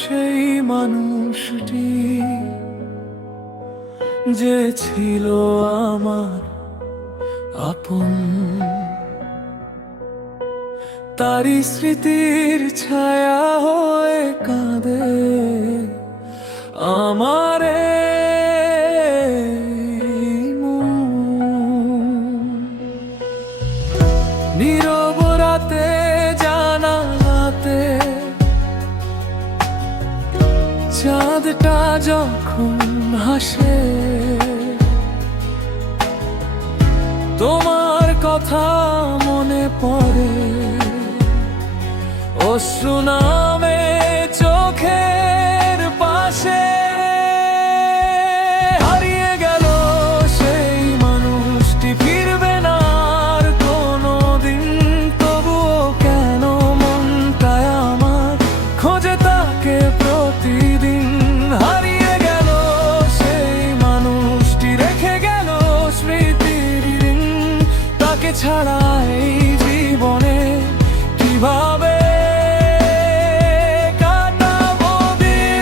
সেই মানুষটি যে ছিল আমার আপন, তারি স্মৃতির ছায়া হয়ে কাঁদে আমার নীরব রাতে জানালাতে চাঁদটা যখন হাসে, তোমার কথা মনে পড়ে, অশ্রু নামে চোখের পাশে। হারিয়ে গেল সেই মানুষটি, ফিরবে না আর কোনোদিন, তবুও কেন মনটায় আমার খোঁজে তাকে প্রতিদিন। হারিয়ে গেল সেই মানুষটি, রেখে গেল স্মৃতির ঋণ, তাকে ছাড়া এই জীবনে কিভাবে কাটাবো দিন।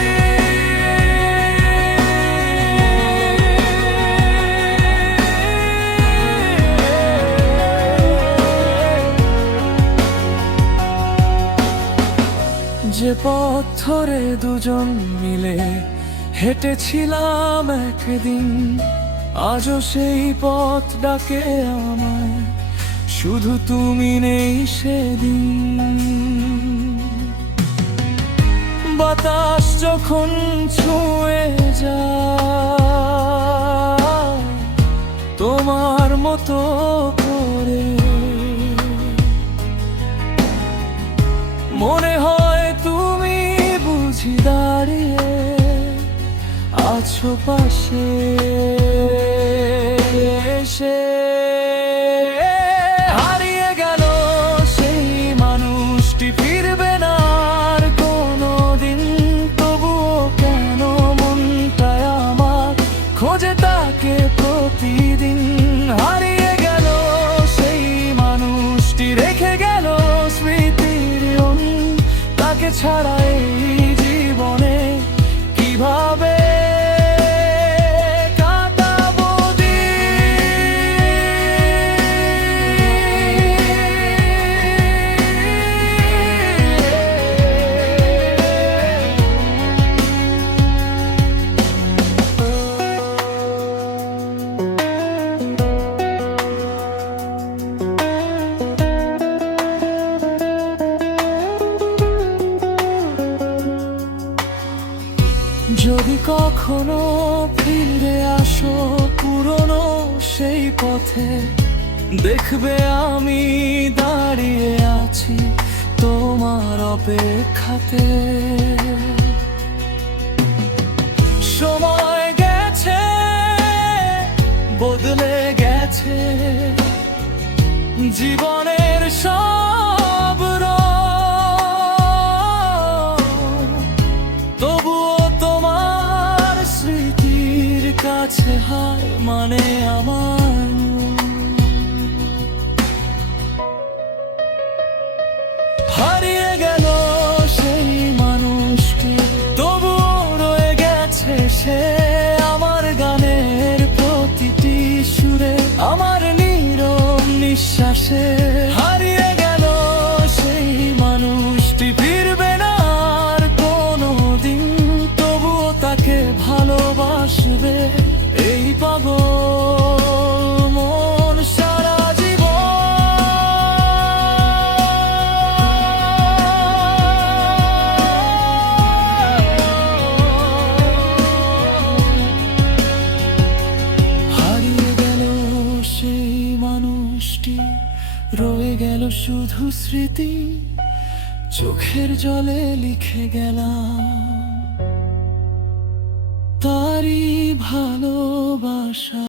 যে পথ ধরে দুজন মিলে হেঁটেছিলাম একদিন, আজও সেই পথ ডাকে আমায়, শুধু তুমি নেই সেদিন। বাতাস যখন ছুঁয়ে যায় তোমার মতো করে, মনে হয় তুমি বুঝি দাঁড়িয়ে আছো পাশে এসে। হারিয়ে গেল সেই মানুষটি, ফিরবে না আর কোনোদিন, তবুও কেন মনটায় আমার খোঁজে তাকে প্রতিদিন। হারিয়ে গেল সেই মানুষটি, রেখে গেল স্মৃতির ঋণ, তাকে ছাড়া এই জীবনে কিভাবে যদি কখনো ফিরে আসো পুরনো সেই পথে, দেখবে আমি দাঁড়িয়ে আছি তোমার অপেক্ষাতে। সময় গেছে, বদলে গেছে জীবনের সব রং, তবুও তোমার স্মৃতির কাছে হার মানে আমার। হারিয়ে গেল সেই মানুষটি, তবুও রয়ে গেছে সে আমার গানের প্রতিটি সুরে, আমার নীরব নিঃশ্বাসে। হারিয়ে গেল সেই মানুষটি, ফিরবে না আর কোনোদিন, তবুও তাকে ভালোবাসবে এই পাগল মন সারা জীবন। হারিয়ে গেল সেই মানুষটি, রয়ে গেল শুধু স্মৃতি, চোখের জলে লিখে গেলাম তারি ভালোবাসা।